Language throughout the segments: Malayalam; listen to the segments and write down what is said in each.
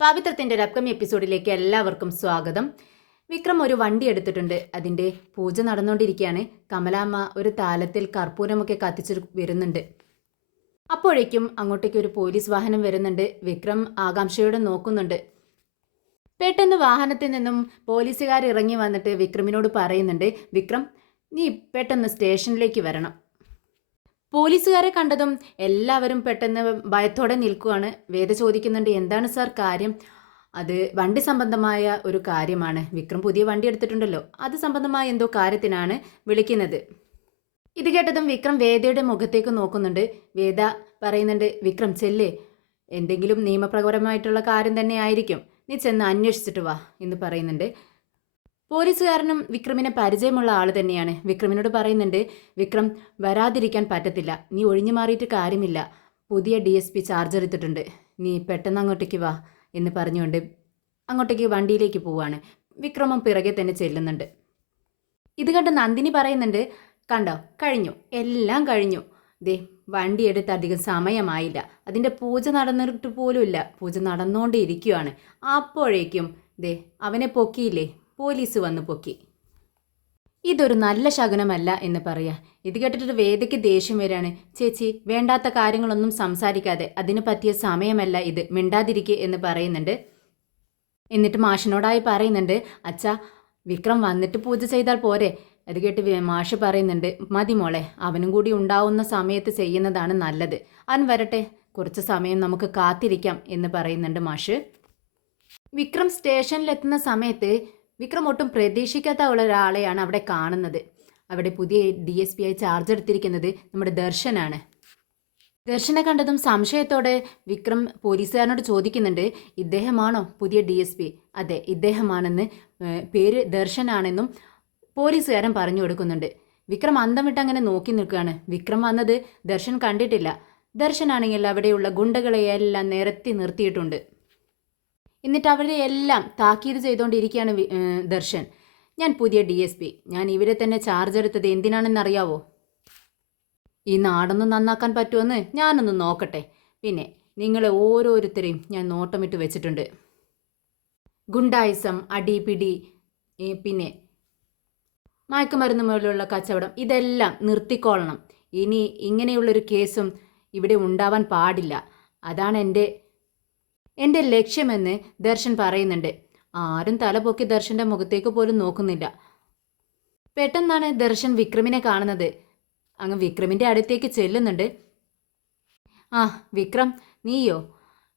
പവിത്രത്തിൻ്റെ ഒരു അപ്കമിങ് എപ്പിസോഡിലേക്ക് എല്ലാവർക്കും സ്വാഗതം. വിക്രം ഒരു വണ്ടി എടുത്തിട്ടുണ്ട്. അതിൻ്റെ പൂജ നടന്നുകൊണ്ടിരിക്കുകയാണ്. കമലാമ്മ ഒരു താലത്തിൽ കർപ്പൂരമൊക്കെ കത്തിച്ച് വരുന്നുണ്ട്. അപ്പോഴേക്കും അങ്ങോട്ടേക്ക് ഒരു പോലീസ് വാഹനം വരുന്നുണ്ട്. വിക്രം ആകാംക്ഷയോടെ നോക്കുന്നുണ്ട്. പെട്ടെന്ന് വാഹനത്തിൽ നിന്നും പോലീസുകാർ ഇറങ്ങി വന്നിട്ട് വിക്രമിനോട് പറയുന്നുണ്ട്, വിക്രം നീ പെട്ടെന്ന് സ്റ്റേഷനിലേക്ക് വരണം. പോലീസുകാരെ കണ്ടതും എല്ലാവരും പെട്ടെന്ന് ഭയത്തോടെ നിൽക്കുകയാണ്. വേദ ചോദിക്കുന്നുണ്ട്, എന്താണ് സാർ കാര്യം? അത് വണ്ടി സംബന്ധമായ ഒരു കാര്യമാണ്. വിക്രം പുതിയ വണ്ടി എടുത്തിട്ടുണ്ടല്ലോ, അത് സംബന്ധമായ എന്തോ കാര്യത്തിനാണ് വിളിക്കുന്നത്. ഇത് കേട്ടതും വിക്രം വേദയുടെ മുഖത്തേക്ക് നോക്കുന്നുണ്ട്. വേദ പറയുന്നുണ്ട്, വിക്രം ചെല്ലേ, എന്തെങ്കിലും നിയമപ്രകാരമായിട്ടുള്ള കാര്യം തന്നെ ആയിരിക്കും, നീ ചെന്ന് അന്വേഷിച്ചിട്ട് വാ എന്ന് പറയുന്നുണ്ട്. പോലീസുകാരനും വിക്രമിനെ പരിചയമുള്ള ആൾ തന്നെയാണ്. വിക്രമിനോട് പറയുന്നുണ്ട്, വിക്രം വരാതിരിക്കാൻ പറ്റത്തില്ല, നീ ഒഴിഞ്ഞു മാറിയിട്ട് കാര്യമില്ല, പുതിയ DSP ചാർജർ എടുത്തിട്ടുണ്ട്, നീ പെട്ടെന്ന് അങ്ങോട്ടേക്ക് വാ എന്ന് പറഞ്ഞുകൊണ്ട് അങ്ങോട്ടേക്ക് വണ്ടിയിലേക്ക് പോവാണ്. വിക്രമം പിറകെ തന്നെ ചെല്ലുന്നുണ്ട്. ഇത് കണ്ട് നന്ദിനി പറയുന്നുണ്ട്, കണ്ടോ കഴിഞ്ഞു, എല്ലാം കഴിഞ്ഞു, ദേ വണ്ടി എടുത്ത് അധികം സമയമായില്ല, അതിൻ്റെ പൂജ നടന്നിട്ട് പോലുമില്ല, പൂജ നടന്നുകൊണ്ടേ അപ്പോഴേക്കും ദേ അവനെ പൊക്കിയില്ലേ, പോലീസ് വന്ന് പൊക്കി. ഇതൊരു നല്ല ശകുനമല്ല എന്ന് പറയാ. ഇത് കേട്ടിട്ട് വേദയ്ക്ക് ദേഷ്യം വരികയാണ്. ചേച്ചി, വേണ്ടാത്ത കാര്യങ്ങളൊന്നും സംസാരിക്കാതെ, അതിന് പറ്റിയ സമയമല്ല ഇത്, മിണ്ടാതിരിക്കുക എന്ന് പറയുന്നുണ്ട്. എന്നിട്ട് മാഷിനോടായി പറയുന്നുണ്ട്, അച്ഛാ വിക്രം വന്നിട്ട് പൂജ ചെയ്താൽ പോരെ? അത് കേട്ട് മാഷ് പറയുന്നുണ്ട്, മതി മോളെ, അവനും കൂടി ഉണ്ടാവുന്ന സമയത്ത് ചെയ്യുന്നതാണ് നല്ലത്, അവൻ വരട്ടെ, കുറച്ച് സമയം നമുക്ക് കാത്തിരിക്കാം എന്ന് പറയുന്നുണ്ട് മാഷ്. വിക്രം സ്റ്റേഷനിലെത്തുന്ന സമയത്ത് വിക്രം ഒട്ടും പ്രതീക്ഷിക്കാത്ത ഒരാളെയാണ് അവിടെ കാണുന്നത്. അവിടെ പുതിയ DSP ആയി ചാർജ് എടുത്തിരിക്കുന്നത് നമ്മുടെ ദർശനാണ്. ദർശനെ കണ്ടതും സംശയത്തോടെ വിക്രം പോലീസുകാരനോട് ചോദിക്കുന്നുണ്ട്, ഇദ്ദേഹമാണോ പുതിയ DSP? അതെ, ഇദ്ദേഹമാണെന്ന്, പേര് ദർശനാണെന്നും പോലീസുകാരൻ പറഞ്ഞു കൊടുക്കുന്നുണ്ട്. വിക്രം അന്തം വിട്ട് അങ്ങനെ നോക്കി നിൽക്കുകയാണ്. വിക്രം വന്നത് ദർശൻ കണ്ടിട്ടില്ല. ദർശനാണെങ്കിൽ അവിടെയുള്ള ഗുണ്ടകളെയെല്ലാം നിരത്തി നിർത്തിയിട്ടുണ്ട്. എന്നിട്ട് അവരെയെല്ലാം താക്കീത് ചെയ്തുകൊണ്ടിരിക്കുകയാണ് ദർശൻ. ഞാൻ പുതിയ DSP, ഞാൻ ഇവരെ തന്നെ ചാർജ് എടുത്തത് എന്തിനാണെന്നറിയാവോ? ഈ നാടൊന്ന് നന്നാക്കാൻ പറ്റുമെന്ന് ഞാനൊന്ന് നോക്കട്ടെ. പിന്നെ നിങ്ങളെ ഓരോരുത്തരെയും ഞാൻ നോട്ടമിട്ട് വെച്ചിട്ടുണ്ട്. ഗുണ്ടായിസം, അടിപിടി, പിന്നെ മയക്കുമരുന്ന് മുതലുള്ള കച്ചവടം, ഇതെല്ലാം നിർത്തിക്കൊള്ളണം. ഇനി ഇങ്ങനെയുള്ളൊരു കേസും ഇവിടെ ഉണ്ടാവാൻ പാടില്ല. അതാണ് എൻ്റെ ലക്ഷ്യമെന്ന് ദർശൻ പറയുന്നുണ്ട്. ആരും തലപൊക്കി ദർശൻ്റെ മുഖത്തേക്ക് പോലും നോക്കുന്നില്ല. പെട്ടെന്നാണ് ദർശൻ വിക്രമിനെ കാണുന്നത്. അങ്ങ് വിക്രമിൻ്റെ അടുത്തേക്ക് ചെല്ലുന്നുണ്ട്. ആ വിക്രം, നീയോ?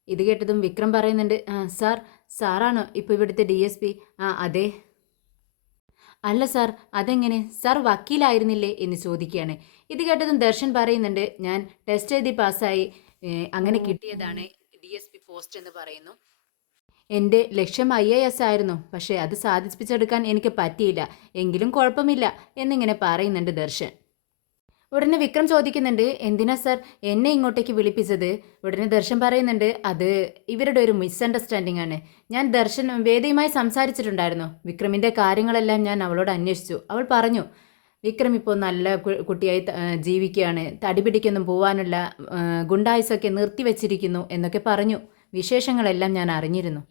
ഇത് കേട്ടതും വിക്രം പറയുന്നുണ്ട്, സാർ, സാറാണോ ഇപ്പോൾ ഇവിടുത്തെ DSP? അതെ. അല്ല സാർ, അതെങ്ങനെ? സാർ വക്കീലായിരുന്നില്ലേ എന്ന് ചോദിക്കുകയാണ്. ഇത് കേട്ടതും ദർശൻ പറയുന്നുണ്ട്, ഞാൻ ടെസ്റ്റ് എഴുതി പാസ്സായി, അങ്ങനെ കിട്ടിയതാണ് DSP പോസ്റ്റ് എന്ന് പറയുന്നു. എൻ്റെ ലക്ഷ്യം IAS ആയിരുന്നു, പക്ഷേ അത് സാധിപ്പിച്ചെടുക്കാൻ എനിക്ക് പറ്റിയില്ല, എങ്കിലും കുഴപ്പമില്ല എന്നിങ്ങനെ പറയുന്നുണ്ട് ദർശൻ. ഉടനെ വിക്രം ചോദിക്കുന്നുണ്ട്, എന്തിനാ സാർ എന്നെ ഇങ്ങോട്ടേക്ക് വിളിപ്പിച്ചത്? ഉടനെ ദർശൻ പറയുന്നുണ്ട്, അത് ഇവരുടെ ഒരു മിസ്അണ്ടർസ്റ്റാൻഡിംഗ് ആണ്. ഞാൻ വേദയുമായി സംസാരിച്ചിട്ടുണ്ടായിരുന്നു. വിക്രമിൻ്റെ കാര്യങ്ങളെല്ലാം ഞാൻ അവളോട് അന്വേഷിച്ചു. അവൾ പറഞ്ഞു, വിക്രം ഇപ്പോൾ നല്ല കുട്ടിയായി ജീവിക്കുകയാണ്, തടിപിടിക്കൊന്നും പോവാനുള്ള ഗുണ്ടായുസൊക്കെ നിർത്തിവെച്ചിരിക്കുന്നു എന്നൊക്കെ പറഞ്ഞു. വിശേഷങ്ങളെല്ലാം ഞാൻ അറിഞ്ഞിരുന്നു.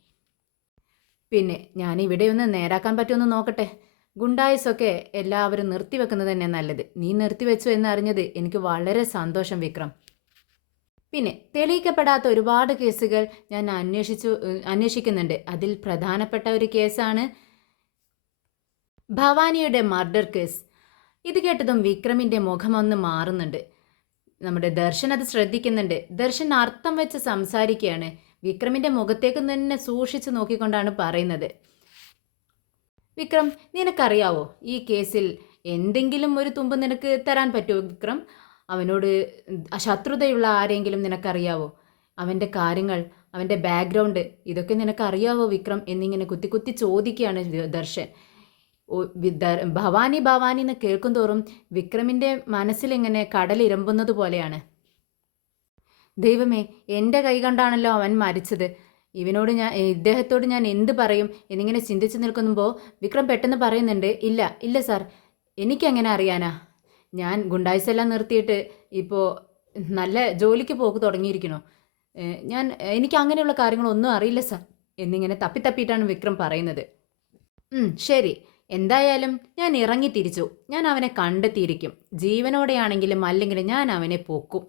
പിന്നെ ഞാൻ ഇവിടെ ഒന്ന് നേരാക്കാൻ പറ്റുമെന്ന് നോക്കട്ടെ. ഗുണ്ടായുസൊക്കെ എല്ലാവരും നിർത്തിവെക്കുന്നത് തന്നെ നല്ലത്. നീ നിർത്തിവെച്ചു എന്നറിഞ്ഞത് എനിക്ക് വളരെ വിക്രം. പിന്നെ തെളിയിക്കപ്പെടാത്ത ഒരുപാട് കേസുകൾ ഞാൻ അന്വേഷിക്കുന്നുണ്ട്. അതിൽ പ്രധാനപ്പെട്ട ഒരു കേസാണ് ഭവാനിയുടെ മർഡർ കേസ്. ഇത് കേട്ടതും വിക്രമിൻ്റെ മുഖമൊന്ന് മാറുന്നുണ്ട്. നമ്മുടെ ദർശൻ അത് ശ്രദ്ധിക്കുന്നുണ്ട്. ദർശൻ അർത്ഥം വെച്ച് സംസാരിക്കുകയാണ്. വിക്രമിൻ്റെ മുഖത്തേക്ക് തന്നെ സൂക്ഷിച്ച് നോക്കിക്കൊണ്ടാണ് പറയുന്നത്, വിക്രം, നിനക്കറിയാവോ ഈ കേസിൽ എന്തെങ്കിലും ഒരു തുമ്പ് നിനക്ക് തരാൻ പറ്റുമോ വിക്രം? അവനോട് ശത്രുതയുള്ള ആരെങ്കിലും നിനക്കറിയാവോ? അവൻ്റെ കാര്യങ്ങൾ, അവൻ്റെ ബാക്ക്ഗ്രൗണ്ട്, ഇതൊക്കെ നിനക്കറിയാവോ വിക്രം എന്നിങ്ങനെ കുത്തി കുത്തി ചോദിക്കുകയാണ് ദർശൻ. ഭവാനി ഭവാനി എന്ന് കേൾക്കും തോറും വിക്രമിൻ്റെ മനസ്സിലിങ്ങനെ കടലിരമ്പുന്നത് പോലെയാണ്. ദൈവമേ, എൻ്റെ കൈ കണ്ടാണല്ലോ അവൻ മരിച്ചത്, ഇദ്ദേഹത്തോട് ഞാൻ എന്ത് പറയും എന്നിങ്ങനെ ചിന്തിച്ച് നിൽക്കുമ്പോൾ വിക്രം പെട്ടെന്ന് പറയുന്നുണ്ട്, ഇല്ല ഇല്ല സാർ, എനിക്കങ്ങനെ അറിയാനാ, ഞാൻ ഗുണ്ടായിസെല്ലാം നിർത്തിയിട്ട് ഇപ്പോൾ നല്ല ജോലിക്ക് പോക്ക് തുടങ്ങിയിരിക്കണോ, എനിക്ക് അങ്ങനെയുള്ള കാര്യങ്ങളൊന്നും അറിയില്ല സാർ എന്നിങ്ങനെ തപ്പിത്തപ്പിയിട്ടാണ് വിക്രം പറയുന്നത്. ശരി, എന്തായാലും ഞാൻ ഇറങ്ങി തിരിച്ചു. ഞാൻ അവനെ കണ്ടെത്തിയിരിക്കും. ജീവനോടെയാണെങ്കിലും അല്ലെങ്കിലും ഞാൻ അവനെ പൊക്കും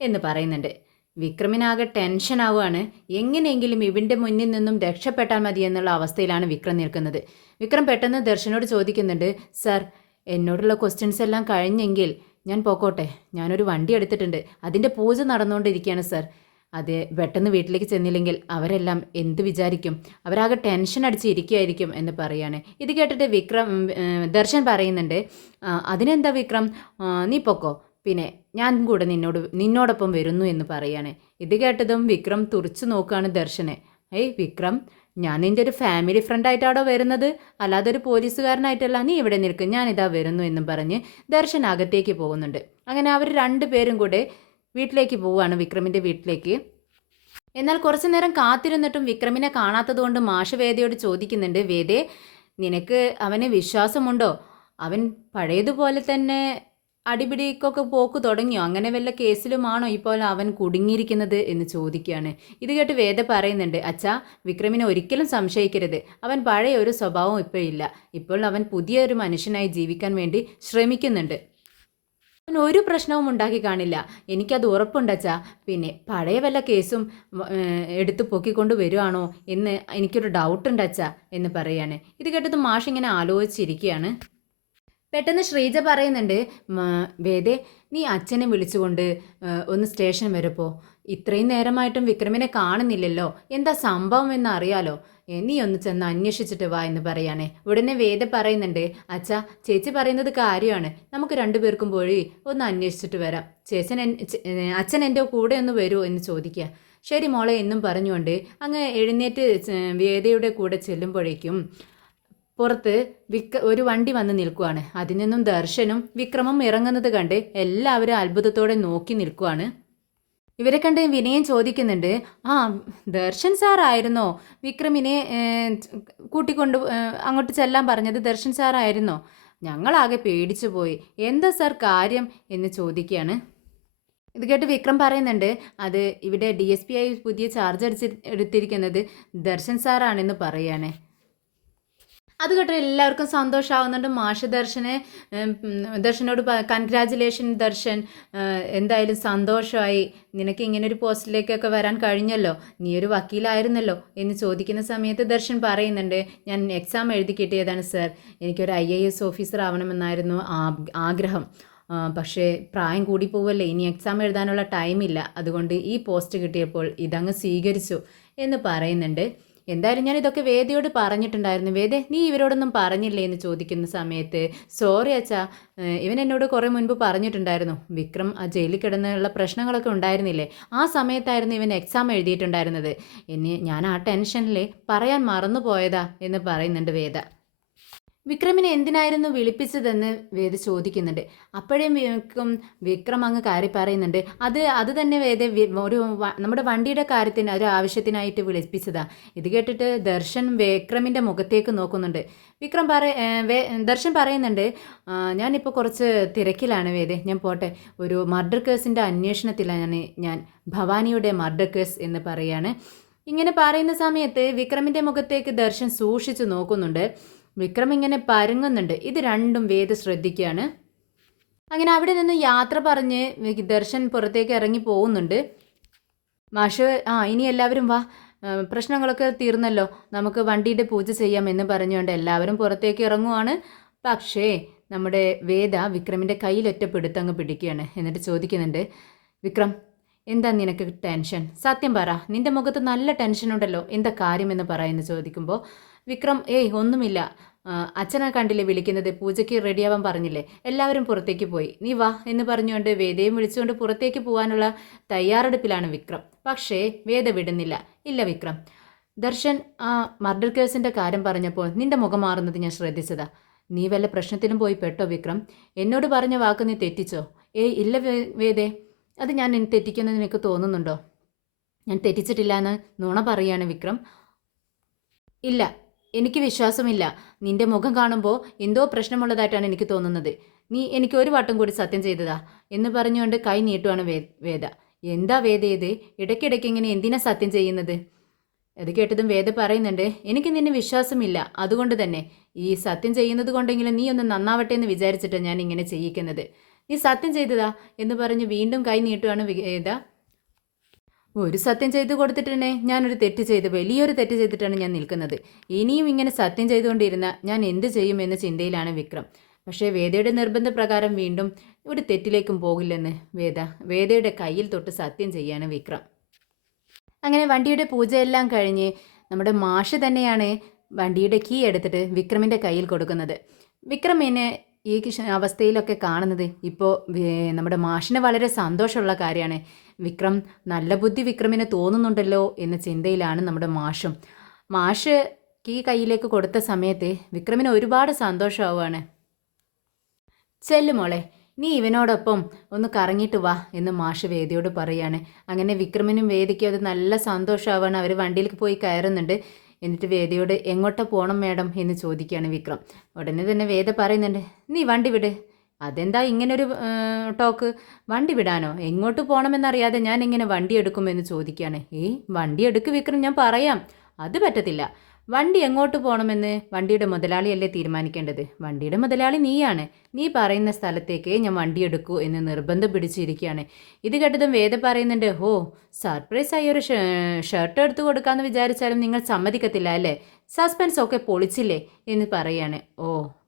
എന്ന് പറയുന്നുണ്ട്. വിക്രമിനാകെ ടെൻഷൻ ആവുകയാണ്. എങ്ങനെയെങ്കിലും ഇവൻ്റെ മുന്നിൽ നിന്നും രക്ഷപ്പെട്ടാൽ മതി എന്നുള്ള അവസ്ഥയിലാണ് വിക്രം നിൽക്കുന്നത്. വിക്രം പെട്ടെന്ന് ദർശനോട് ചോദിക്കുന്നുണ്ട്, സർ, എന്നോടുള്ള ക്വസ്റ്റ്യൻസ് എല്ലാം കഴിഞ്ഞെങ്കിൽ ഞാൻ പോക്കോട്ടെ. ഞാനൊരു വണ്ടി എടുത്തിട്ടുണ്ട്. അതിൻ്റെ പൂജ നടന്നുകൊണ്ടിരിക്കുകയാണ് സർ. അത് പെട്ടെന്ന് വീട്ടിലേക്ക് ചെന്നില്ലെങ്കിൽ അവരെല്ലാം എന്ത് വിചാരിക്കും? അവരാകെ ടെൻഷൻ അടിച്ചിരിക്കുകയായിരിക്കും എന്ന് പറയാണ്. ഇത് കേട്ടിട്ട് ദർശൻ പറയുന്നുണ്ട്, അതിനെന്താ വിക്രം, നീ പൊക്കോ, പിന്നെ ഞാൻ കൂടെ നിന്നോടൊപ്പം വരുന്നു എന്ന് പറയാണ്. ഇത് കേട്ടതും വിക്രം തുറച്ചു നോക്കുകയാണ് ദർശനെ. വിക്രം, ഞാൻ നിൻ്റെ ഒരു ഫാമിലി ഫ്രണ്ടായിട്ടാണോ വരുന്നത്, അല്ലാതെ ഒരു പോലീസുകാരനായിട്ടല്ല. നീ ഇവിടെ നിൽക്കും, ഞാനിതാ വരുന്നു എന്നും പറഞ്ഞ് ദർശൻ അകത്തേക്ക് പോകുന്നുണ്ട്. അങ്ങനെ അവർ രണ്ടുപേരും കൂടെ വീട്ടിലേക്ക് പോവുകയാണ്, വിക്രമിൻ്റെ വീട്ടിലേക്ക്. എന്നാൽ കുറച്ചു നേരം കാത്തിരുന്നിട്ടും വിക്രമിനെ കാണാത്തതുകൊണ്ട് മാഷ് വേദയോട് ചോദിക്കുന്നുണ്ട്, വേദേ, നിനക്ക് അവനെ വിശ്വാസമുണ്ടോ? അവൻ പഴയതുപോലെ തന്നെ അടിപിടിക്കൊക്കെ പോക്ക് തുടങ്ങിയോ? അങ്ങനെ വല്ല കേസിലുമാണോ ഇപ്പോൾ അവൻ കുടുങ്ങിയിരിക്കുന്നത് എന്ന് ചോദിക്കുകയാണ്. ഇത് കേട്ട് വേദ പറയുന്നുണ്ട്, അച്ഛാ, വിക്രമിനെ ഒരിക്കലും സംശയിക്കരുത്. അവൻ പഴയ ഒരു സ്വഭാവം ഇപ്പോഴില്ല. ഇപ്പോൾ അവൻ പുതിയൊരു മനുഷ്യനായി ജീവിക്കാൻ വേണ്ടി ശ്രമിക്കുന്നുണ്ട്. അവൻ ഒരു പ്രശ്നവും ഉണ്ടാക്കി കാണില്ല, എനിക്കത് ഉറപ്പുണ്ടച്ചാ. പിന്നെ പഴയ വല്ല കേസും എടുത്തു പൊക്കിക്കൊണ്ട് വരുവാണോ എന്ന് എനിക്കൊരു ഡൗട്ടുണ്ടച്ചാ എന്ന് പറയാണ്. ഇത് കേട്ടത് മാഷ് ഇങ്ങനെ ആലോചിച്ചിരിക്കുകയാണ്. പെട്ടെന്ന് ശ്രീജ പറയുന്നുണ്ട്, വേദേ, നീ അച്ഛനെ വിളിച്ചുകൊണ്ട് ഒന്ന് സ്റ്റേഷൻ വരെ പോ. ഇത്രയും നേരമായിട്ടും വിക്രമിനെ കാണുന്നില്ലല്ലോ, എന്താ സംഭവം എന്ന് അറിയാലോ. നീ ഒന്ന് ചെന്ന് അന്വേഷിച്ചിട്ട് വാ എന്ന് പറയാനേ. ഉടനെ വേദ പറയുന്നുണ്ട്, അച്ഛാ, ചേച്ചി പറയുന്നത് കാര്യമാണ്. നമുക്ക് രണ്ടുപേർക്കും പോയി ഒന്ന് അന്വേഷിച്ചിട്ട് വരാം. അച്ഛൻ എൻ്റെ കൂടെ ഒന്ന് വരുമോ എന്ന് ചോദിക്കുക. ശരി മോളെ എന്നും പറഞ്ഞുകൊണ്ട് അങ്ങ് എഴുന്നേറ്റ് വേദയുടെ കൂടെ ചെല്ലുമ്പോഴേക്കും പുറത്ത് ഒരു വണ്ടി വന്ന് നിൽക്കുവാണ്. അതിൽ നിന്നും ദർശനും വിക്രമും ഇറങ്ങുന്നത് കണ്ട് എല്ലാവരും അത്ഭുതത്തോടെ നോക്കി നിൽക്കുവാണ്. ഇവരെ കണ്ട് വിനയം ചോദിക്കുന്നുണ്ട്, ആ, ദർശൻ സാറായിരുന്നോ വിക്രമിനെ കൂട്ടിക്കൊണ്ട് അങ്ങോട്ട് ചെല്ലാൻ പറഞ്ഞത്? ദർശൻ സാറായിരുന്നോ? ഞങ്ങളാകെ പേടിച്ചു പോയി. എന്താ സാർ കാര്യം എന്ന് ചോദിക്കുകയാണ്. ഇത് കേട്ട് വിക്രം പറയുന്നുണ്ട്, അത് ഇവിടെ DSP ആയി പുതിയ ചാർജ് എടുത്തിരിക്കുന്നത് ദർശൻ സാറാണെന്ന് പറയാണ്. അത് കേട്ടോ എല്ലാവർക്കും സന്തോഷമാവുന്നുണ്ട്. മാഷ് ദർശനോട് കൺഗ്രാജുലേഷൻ ദർശൻ, എന്തായാലും സന്തോഷമായി. നിനക്ക് ഇങ്ങനെ ഒരു പോസ്റ്റിലേക്കൊക്കെ വരാൻ കഴിഞ്ഞല്ലോ, നീ ഒരു വക്കീലായിരുന്നല്ലോ എന്ന് ചോദിക്കുന്ന സമയത്ത് ദർശൻ പറയുന്നുണ്ട്, ഞാൻ എക്സാം എഴുതി കിട്ടിയതാണ് സർ. എനിക്കൊരു IAS ഓഫീസർ ആവണമെന്നായിരുന്നു ആഗ്രഹം. പക്ഷേ പ്രായം കൂടി പോവല്ലേ, ഇനി എക്സാം എഴുതാനുള്ള ടൈമില്ല. അതുകൊണ്ട് ഈ പോസ്റ്റ് കിട്ടിയപ്പോൾ ഇതങ്ങ് സ്വീകരിച്ചു എന്ന് പറയുന്നുണ്ട്. എന്തായാലും ഞാൻ ഇതൊക്കെ വേദയോട് പറഞ്ഞിട്ടുണ്ടായിരുന്നു. വേദ, നീ ഇവരോടൊന്നും പറഞ്ഞില്ലേ എന്ന് ചോദിക്കുന്ന സമയത്ത്, സോറി അച്ഛാ, ഇവൻ എന്നോട് കുറേ മുൻപ് പറഞ്ഞിട്ടുണ്ടായിരുന്നു. വിക്രം ആ ജയിലിൽ കിടന്നുള്ള പ്രശ്നങ്ങളൊക്കെ ഉണ്ടായിരുന്നില്ലേ, ആ സമയത്തായിരുന്നു ഇവൻ എക്സാം എഴുതിയിട്ടുണ്ടായിരുന്നത്. ഞാൻ ആ ടെൻഷനിൽ പറയാൻ മറന്നു പോയതാ എന്ന് പറയുന്നുണ്ട് വേദ. വിക്രമിനെ എന്തിനായിരുന്നു വിളിപ്പിച്ചതെന്ന് വേദ ചോദിക്കുന്നുണ്ട്. അപ്പോഴേയും വിക്രം അങ്ങ് കാര്യം പറയുന്നുണ്ട്, അത് തന്നെ വേദ നമ്മുടെ വണ്ടിയുടെ കാര്യത്തിന് ഒരു ആവശ്യത്തിനായിട്ട് വിളിപ്പിച്ചതാ. ഇത് കേട്ടിട്ട് ദർശൻ വിക്രമിൻ്റെ മുഖത്തേക്ക് നോക്കുന്നുണ്ട്. ദർശൻ പറയുന്നുണ്ട്, ഞാനിപ്പോൾ കുറച്ച് തിരക്കിലാണ് വേദ, ഞാൻ പോട്ടെ. ഒരു മർഡർ കേസിൻ്റെ അന്വേഷണത്തിലാണ് ഞാൻ, ഭവാനിയുടെ മർഡർ കേസ് എന്ന് പറയാണ്. ഇങ്ങനെ പറയുന്ന സമയത്ത് വിക്രമിൻ്റെ മുഖത്തേക്ക് ദർശൻ സൂക്ഷിച്ചു നോക്കുന്നുണ്ട്. വിക്രം ഇങ്ങനെ പരുങ്ങുന്നുണ്ട്. ഇത് രണ്ടും വേദ ശ്രദ്ധിക്കുകയാണ്. അങ്ങനെ അവിടെ നിന്ന് യാത്ര പറഞ്ഞ് ദർശൻ പുറത്തേക്ക് ഇറങ്ങി പോകുന്നുണ്ട്. മാഷ്, ഇനി എല്ലാവരും വാ, പ്രശ്നങ്ങളൊക്കെ തീർന്നല്ലോ, നമുക്ക് വണ്ടിയുടെ പൂജ ചെയ്യാം എന്ന് പറഞ്ഞുകൊണ്ട് എല്ലാവരും പുറത്തേക്ക് ഇറങ്ങുവാണ്. പക്ഷേ നമ്മുടെ വേദ വിക്രമിൻ്റെ കയ്യിലൊറ്റ പിടുത്തങ്ങ് പിടിക്കുകയാണ്. എന്നിട്ട് ചോദിക്കുന്നുണ്ട്, വിക്രം, എന്താ നിനക്ക് ടെൻഷൻ? സത്യം പറ, നിൻ്റെ മുഖത്ത് നല്ല ടെൻഷനുണ്ടല്ലോ, എന്താ കാര്യമെന്ന് പറയുന്നു ചോദിക്കുമ്പോൾ വിക്രം, ഒന്നുമില്ല, അച്ഛനെ കണ്ടില്ലേ വിളിക്കുന്നത്, പൂജയ്ക്ക് റെഡിയാവാൻ പറഞ്ഞില്ലേ, എല്ലാവരും പുറത്തേക്ക് പോയി, നീ വാ എന്ന് പറഞ്ഞുകൊണ്ട് വേദയും വിളിച്ചുകൊണ്ട് പുറത്തേക്ക് പോകാനുള്ള തയ്യാറെടുപ്പിലാണ് വിക്രം. പക്ഷേ വേദ വിടുന്നില്ല. ഇല്ല വിക്രം, ദർശൻ ആ മർഡർ കേസിൻ്റെ കാര്യം പറഞ്ഞപ്പോൾ നിൻ്റെ മുഖം മാറുന്നത് ഞാൻ ശ്രദ്ധിച്ചതാ. നീ വല്ല പ്രശ്നത്തിലും പോയി പെട്ടോ വിക്രം? എന്നോട് പറഞ്ഞ വാക്ക് നീ തെറ്റിച്ചോ? ഇല്ല വേദേ, അത് ഞാൻ തെറ്റിക്കുന്നത് നിനക്ക് തോന്നുന്നുണ്ടോ? ഞാൻ തെറ്റിച്ചിട്ടില്ല എന്ന് നുണ പറയാണ് വിക്രം. ഇല്ല, എനിക്ക് വിശ്വാസമില്ല. നിന്റെ മുഖം കാണുമ്പോൾ എന്തോ പ്രശ്നമുള്ളതായിട്ടാണ് എനിക്ക് തോന്നുന്നത്. നീ എനിക്ക് ഒരു വട്ടം കൂടി സത്യം ചെയ്തതാ എന്ന് പറഞ്ഞുകൊണ്ട് കൈ നീട്ടുവാണ് വേദ. എന്താ വേദ ഇത്? ഇടയ്ക്കിടയ്ക്ക് ഇങ്ങനെ എന്തിനാ സത്യം ചെയ്യുന്നത്? അത് കേട്ടതും വേദ പറയുന്നുണ്ട്, എനിക്ക് നിന്നെ വിശ്വാസമില്ല, അതുകൊണ്ട് തന്നെ ഈ സത്യം ചെയ്യുന്നത് കൊണ്ടെങ്കിലും നീ ഒന്ന് നന്നാവട്ടെ എന്ന് വിചാരിച്ചിട്ടാണ് ഞാൻ ഇങ്ങനെ ചെയ്യിക്കുന്നത്. നീ സത്യം ചെയ്തതാ എന്ന് പറഞ്ഞ് വീണ്ടും കൈ നീട്ടുവാണ് വേദ. ഒരു സത്യം ചെയ്തു കൊടുത്തിട്ടുണ്ടേ ഞാനൊരു തെറ്റ് ചെയ്ത് വലിയൊരു തെറ്റ് ചെയ്തിട്ടാണ് ഞാൻ നിൽക്കുന്നത്. ഇനിയും ഇങ്ങനെ സത്യം ചെയ്തുകൊണ്ടിരുന്ന ഞാൻ എന്ത് ചെയ്യും എന്ന ചിന്തയിലാണ് വിക്രം. പക്ഷേ വേദയുടെ നിർബന്ധപ്രകാരം വീണ്ടും ഒരു തെറ്റിലേക്കും പോകില്ലെന്ന് വേദയുടെ കയ്യിൽ തൊട്ട് സത്യം ചെയ്യാണ് വിക്രം. അങ്ങനെ വണ്ടിയുടെ പൂജയെല്ലാം കഴിഞ്ഞ് നമ്മുടെ മാഷ് തന്നെയാണ് വണ്ടിയുടെ കീ എടുത്തിട്ട് വിക്രമിൻ്റെ കയ്യിൽ കൊടുക്കുന്നത്. വിക്രമിനെ ഈ അവസ്ഥയിലൊക്കെ കാണുന്നത് ഇപ്പോൾ നമ്മുടെ മാഷിന് വളരെ സന്തോഷമുള്ള കാര്യമാണ്. വിക്രം നല്ല ബുദ്ധി വിക്രമിന് തോന്നുന്നുണ്ടല്ലോ എന്ന ചിന്തയിലാണ് നമ്മുടെ മാഷ് കീ കയ്യിലേക്ക് കൊടുത്ത സമയത്ത് വിക്രമിന് ഒരുപാട് സന്തോഷമാവുകയാണ്. ചെല്ലുമോളെ, നീ ഇവനോടൊപ്പം ഒന്ന് കറങ്ങിയിട്ട് വാ എന്ന് മാഷ് വേദിയോട് പറയാണ്. അങ്ങനെ വിക്രമിനും വേദിക്കും അത് നല്ല സന്തോഷമാവാണ്. അവർ വണ്ടിയിലേക്ക് പോയി കയറുന്നുണ്ട്. എന്നിട്ട് വേദിയോട് എങ്ങോട്ടാ പോകണം മേഡം എന്ന് ചോദിക്കുകയാണ് വിക്രം. ഉടനെ തന്നെ വേദ പറയുന്നുണ്ട്, നീ വണ്ടി വിട്. അതെന്താ ഇങ്ങനൊരു ടോക്ക്? വണ്ടി വിടാനോ? എങ്ങോട്ട് പോകണമെന്നറിയാതെ ഞാൻ ഇങ്ങനെ വണ്ടി എടുക്കുമെന്ന് ചോദിക്കുകയാണ്. വണ്ടി എടുക്ക് വിക്രം, ഞാൻ പറയാം. അത് പറ്റത്തില്ല. വണ്ടി എങ്ങോട്ട് പോകണമെന്ന് വണ്ടിയുടെ മുതലാളിയല്ലേ തീരുമാനിക്കേണ്ടത്. വണ്ടിയുടെ മുതലാളി നീയാണ്. നീ പറയുന്ന സ്ഥലത്തേക്ക് ഞാൻ വണ്ടി എടുക്കൂ എന്ന് നിർബന്ധം പിടിച്ചിരിക്കുകയാണ്. ഇത് കേട്ടതും വേദ പറയുന്നുണ്ട്, സർപ്രൈസായി ഒരു ഷർട്ട് എടുത്തു കൊടുക്കാമെന്ന് വിചാരിച്ചാലും നിങ്ങൾ സമ്മതിക്കത്തില്ല അല്ലേ? സസ്പെൻസ് ഒക്കെ പൊളിച്ചില്ലേ എന്ന് പറയാണ്.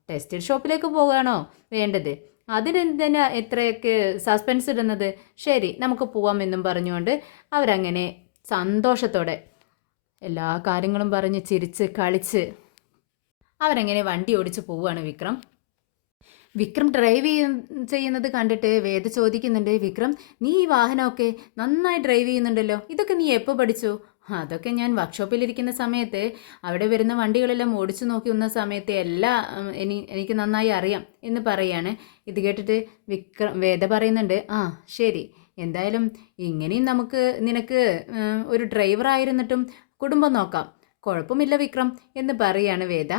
ടെക്സ്റ്റൈൽ ഷോപ്പിലേക്ക് പോവുകയാണോ വേണ്ടത്? അതിനെന്തിനാ എത്രയൊക്കെ സസ്പെൻസ് ഇടുന്നത്? ശരി, നമുക്ക് പോവാമെന്നും പറഞ്ഞുകൊണ്ട് അവരങ്ങനെ സന്തോഷത്തോടെ എല്ലാ കാര്യങ്ങളും പറഞ്ഞ് ചിരിച്ച് കളിച്ച് അവരങ്ങനെ വണ്ടി ഓടിച്ച് പോവുകയാണ് വിക്രം ഡ്രൈവ് ചെയ്യുന്നത് കണ്ടിട്ട് വേദ ചോദിക്കുന്നുണ്ട്, വിക്രം നീ ഈ വാഹനമൊക്കെ നന്നായി ഡ്രൈവ് ചെയ്യുന്നുണ്ടല്ലോ, ഇതൊക്കെ നീ എപ്പോൾ പഠിച്ചു? അതൊക്കെ ഞാൻ വർക്ക്ഷോപ്പിലിരിക്കുന്ന സമയത്ത് അവിടെ വരുന്ന വണ്ടികളെല്ലാം ഓടിച്ചു നോക്കി വന്ന സമയത്ത് എനിക്ക് നന്നായി അറിയാം എന്ന് പറയാണ്. ഇത് കേട്ടിട്ട് വേദ പറയുന്നുണ്ട്, ശരി, എന്തായാലും ഇങ്ങനെയും നിനക്ക് ഒരു ഡ്രൈവർ ആയിരുന്നിട്ടും കുടുംബം നോക്കാം, കുഴപ്പമില്ല വിക്രം എന്ന് പറയാണ് വേദ.